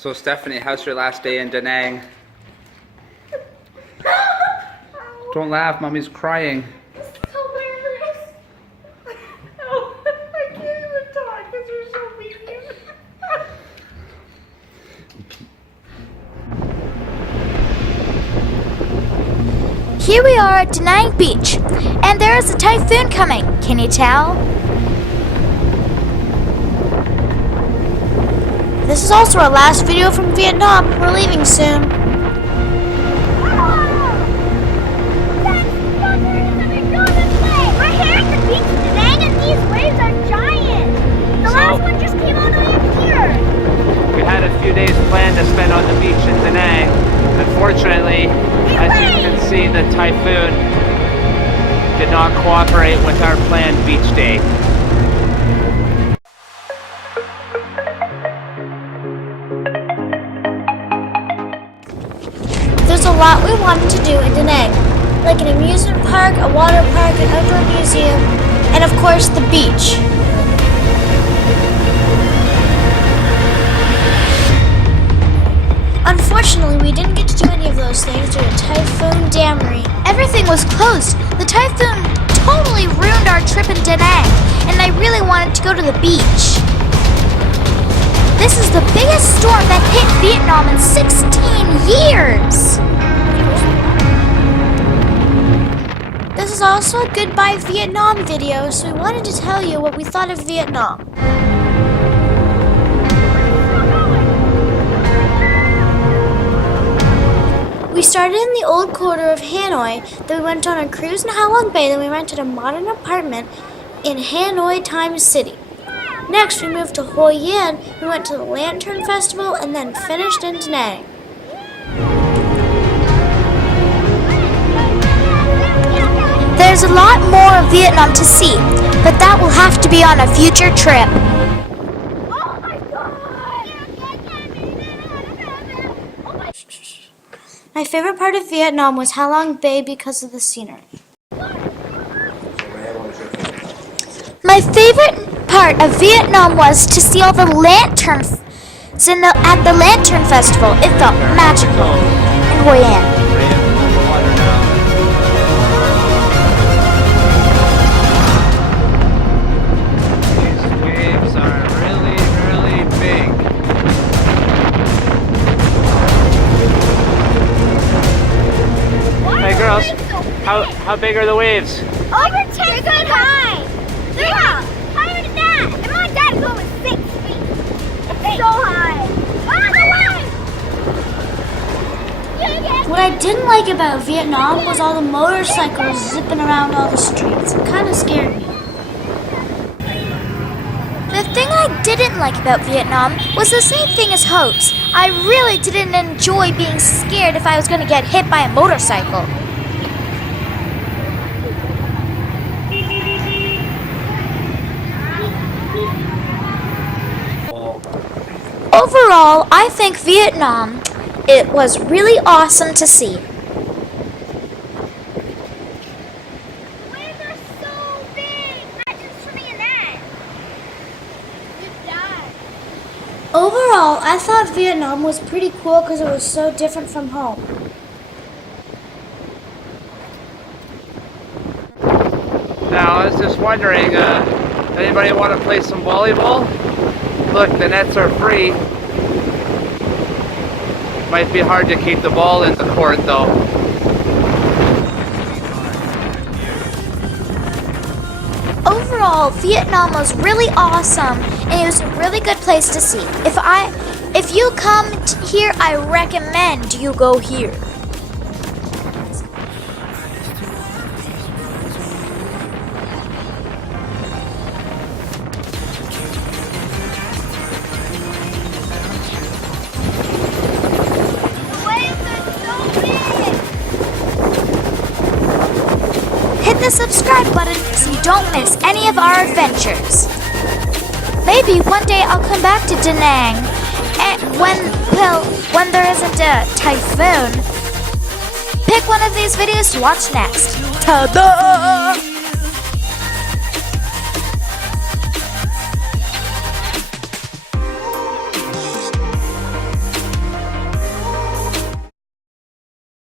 So Stephanie, how's your last day in Da Nang? Don't laugh, Mommy's crying. This is hilarious. Oh, I can't even talk because you're so mean. Here we are at Da Nang Beach, and there is a typhoon coming. Can you tell? This is also our last video from Vietnam. We're leaving soon. We're here at the beach in Da Nang, and these waves are giant. The last one just came all the way up here. We had a few days planned to spend on the beach in Da Nang. Unfortunately, as you can see, the typhoon did not cooperate with our planned beach day. There's a lot we wanted to do in Da Nang, like an amusement park, a water park, an outdoor museum, and of course the beach. Unfortunately, we didn't get to do any of those things due to Typhoon Damrey. Everything was closed. The typhoon totally ruined our trip in Da Nang, and I really wanted to go to the beach. This is the biggest storm that hit Vietnam in 16 years. This is also a Goodbye Vietnam video, so we wanted to tell you what we thought of Vietnam. We started in the old quarter of Hanoi, then we went on a cruise in Ha Long Bay, then we rented a modern apartment in Hanoi Times City. Next, we moved to Hoi An, we went to the Lantern Festival, and then finished in Da Nang. There's a lot more of Vietnam to see, but that will have to be on a future trip. Oh my God! My favorite part of Vietnam was Ha Long Bay because of the scenery. My favorite part of Vietnam was to see all the lanterns at the Lantern Festival. It felt magical in Hoi An. These waves are really, really big. Hey girls, how big are the waves? Over 10 feet high. Yeah, higher than that. And my dad's going 6 feet. It's so high. What I didn't like about Vietnam was all the motorcycles zipping around all the streets. It kind of scared me. The thing I didn't like about Vietnam was the same thing as Hope's. I really didn't enjoy being scared if I was going to get hit by a motorcycle. Overall, I think Vietnam, it was really awesome to see. Waves are so big. Imagine swimming in that. You'd die. Overall, I thought Vietnam was pretty cool because it was so different from home. Now, I was just wondering, anybody want to play some volleyball? Look, the nets are free. Might be hard to keep the ball in the court though. Overall, Vietnam was really awesome and it was a really good place to see. If you come here, I recommend you go here. Hit the subscribe button so you don't miss any of our adventures. Maybe one day I'll come back to Da Nang, and when there isn't a typhoon. Pick one of these videos to watch next. Ta-da!